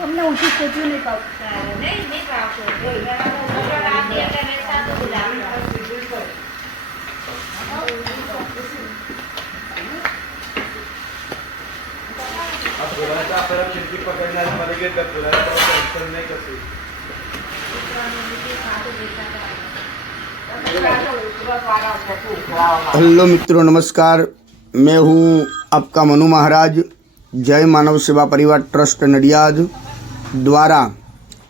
हमने उसी सोची नहीं पाओ नहीं हेलो मित्रों, नमस्कार। मैं हूँ आपका मनु महाराज। जय मानव सेवा परिवार ट्रस्ट नडियाद द्वारा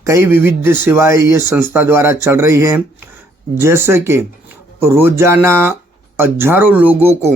कई विविध सेवाएं ये संस्था द्वारा चल रही हैं, जैसे कि रोजाना हजारों लोगों को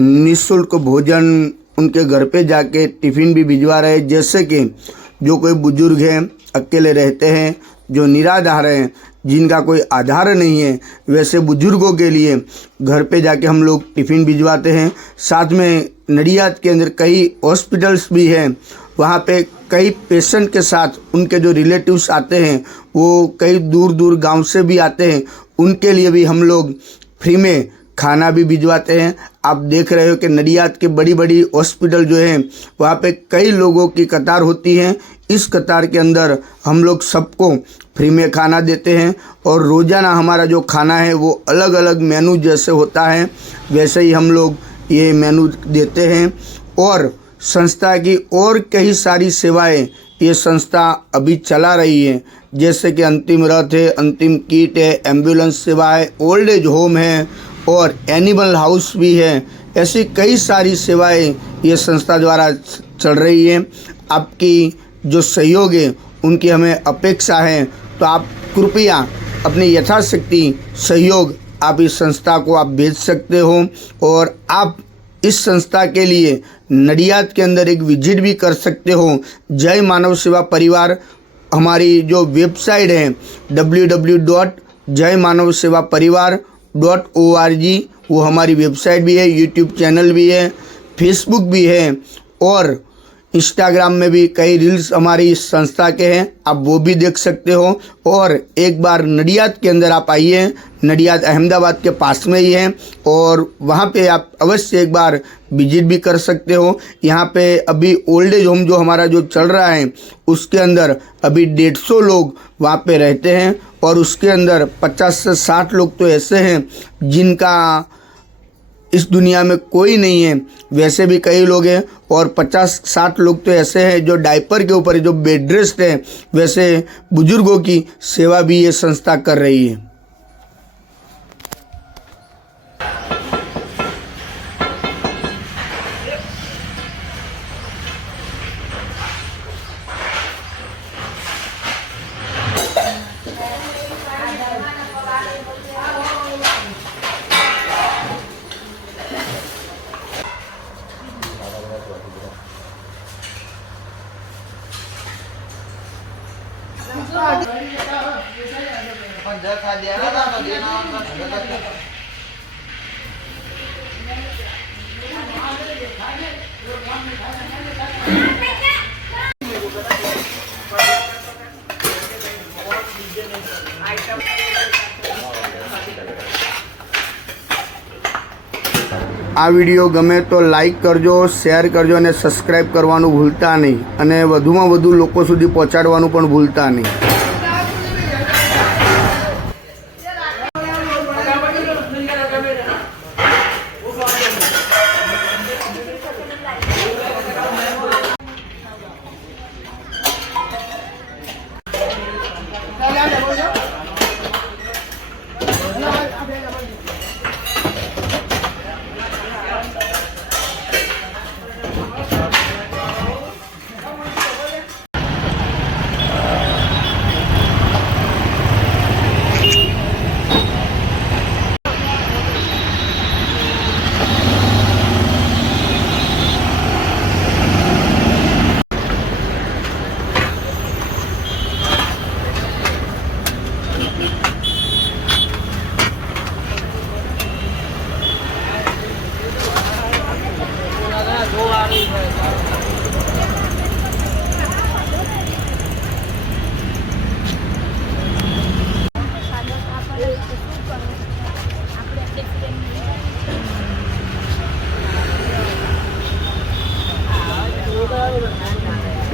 निःशुल्क भोजन उनके घर पे जाके टिफ़िन भी भिजवा रहे हैं। जैसे कि जो कोई बुजुर्ग हैं, अकेले रहते हैं, जो निराधार हैं, जिनका कोई आधार नहीं है, वैसे बुजुर्गों के लिए घर पे जाके हम लोग टिफ़िन भिजवाते हैं। साथ में नडियाद के अंदर कई हॉस्पिटल्स भी हैं, वहाँ पे कई पेशेंट के साथ उनके जो रिलेटिव्स आते हैं, वो कई दूर दूर गांव से भी आते हैं, उनके लिए भी हम लोग फ्री में खाना भी भिजवाते हैं। आप देख रहे हो कि नडियाद के बड़ी बड़ी हॉस्पिटल जो हैं, वहाँ पे कई लोगों की कतार होती है। इस कतार के अंदर हम लोग सबको फ्री में खाना देते हैं और रोज़ाना हमारा जो खाना है वो अलग अलग मेनू जैसे होता है वैसे ही हम लोग ये मेनू देते हैं। और संस्था की और कई सारी सेवाएं ये संस्था अभी चला रही है, जैसे कि अंतिम रथ है, अंतिम किट है, एम्बुलेंस सेवा है, ओल्ड एज होम है और एनिमल हाउस भी है। ऐसी कई सारी सेवाएं ये संस्था द्वारा चल रही है। आपकी जो सहयोग है उनकी हमें अपेक्षा है, तो आप कृपया अपनी यथाशक्ति सहयोग आप इस संस्था को आप भेज सकते हो। और आप इस संस्था के लिए नडियाद के अंदर एक विजिट भी कर सकते हो। जय मानव सेवा परिवार हमारी जो वेबसाइट है www.jaymanavsevaparivar.org, वो हमारी वेबसाइट भी है, यूट्यूब चैनल भी है, फेसबुक भी है और इंस्टाग्राम में भी कई रील्स हमारी इस संस्था के हैं, आप वो भी देख सकते हो। और एक बार नडियाद के अंदर आप आइए, नडियाद अहमदाबाद के पास में ही है और वहाँ पे आप अवश्य एक बार विजिट भी कर सकते हो। यहाँ पे अभी ओल्ड एज होम जो हमारा जो चल रहा है उसके अंदर अभी 150 लोग वहाँ पे रहते हैं और उसके अंदर 50 से 60 लोग तो ऐसे हैं जिनका इस दुनिया में कोई नहीं है, वैसे भी कई लोग हैं और 50-60 लोग तो ऐसे हैं जो डायपर के ऊपर जो बेड रेस्ट है, वैसे बुजुर्गों की सेवा भी ये संस्था कर रही है। આ વિડીયો ગમે તો લાઈક કરજો, શેર કરજો અને સબસ્ક્રાઈબ કરવાનું ભૂલતા નહીં અને વધુમાં વધુ લોકો સુધી પહોંચાડવાનું પણ ભૂલતા નહીં।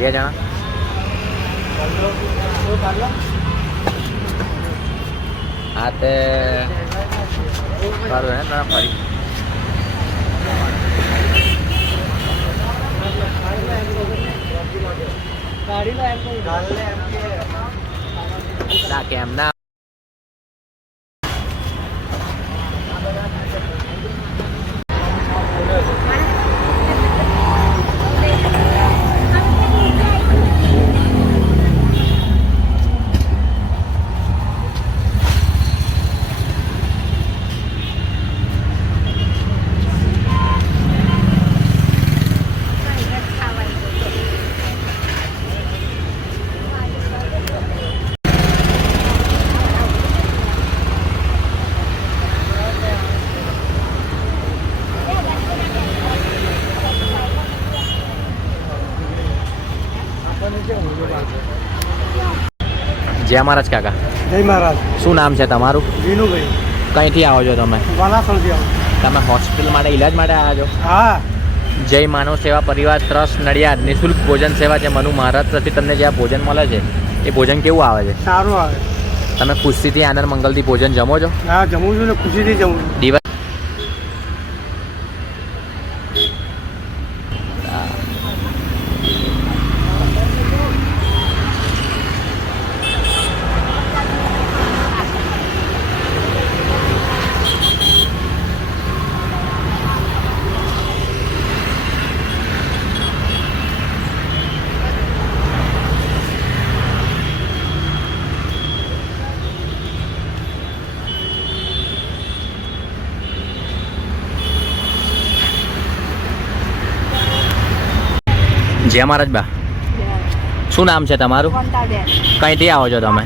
2 જણા હા તે સારું હે ના ફરી ના કેમ ના જય મહારાજ કાકા. જય મહારાજ. શું નામ છે તમારું? વિનુભાઈ. કઈથી આવો છો તમે? વાલાસણથી આવો. તમે હોસ્પિટલ માટે ઈલાજ માટે આવ્યા છો? હા. જય માનવ સેવા પરિવાર ટ્રસ્ટ નડિયાદ નિઃશુલ્ક ભોજન સેવા જે મનુ મહારાજ તરફથી તમને જે આ ભોજન મળે છે એ ભોજન કેવું આવે છે? સારું આવે. તમે ખુશીથી આનંદ મંગલથી ભોજન જમો છો? હા જમું છું ને ખુશીથી જમું છું. દિવસ જય મહારાજ બા. શું નામ છે તમારું? કઈથી આવો છો તમે?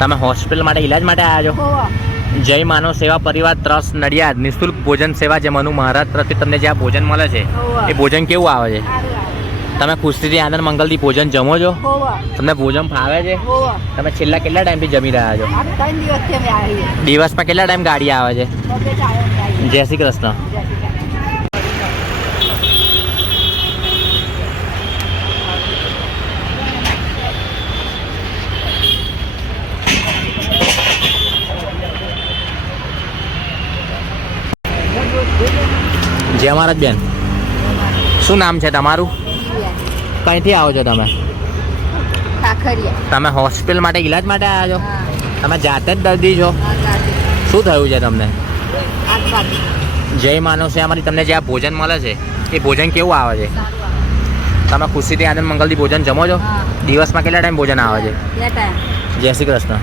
તમે હોસ્પિટલ માટે ઈલાજ માટે આવ્યા છો? જય માનવ સેવા પરિવાર ટ્રસ્ટ નડિયાદ નિઃશુલ્ક ભોજન સેવા જે મનુ મહારાજ તરફથી તમને જે આ ભોજન મળે છે એ ભોજન કેવું આવે છે? તમે ખુશીથી આનંદ મંગલથી ભોજન જમો છો? તમને ભોજન ફાવે છે? તમે છેલ્લા કેટલા ટાઈમથી જમી રહ્યા છો? દિવસમાં કેટલા ટાઈમ ગાડી આવે છે? જય શ્રી કૃષ્ણ. જય મહારાજ બેન. શું નામ છે તમારું? કઈથી આવો છો તમે? તમે હોસ્પિટલ માટે ઈલાજ માટે આવ્યા છો? તમે જાતે જ દર્દી છો? શું થયું છે તમને? જય માનવ સેવામાંથી તમને જે આ ભોજન મળે છે એ ભોજન કેવું આવે છે? તમે ખુશીથી આનંદ મંગલથી ભોજન જમો છો? દિવસમાં કેટલા ટાઈમ ભોજન આવે છે? જય શ્રી કૃષ્ણ.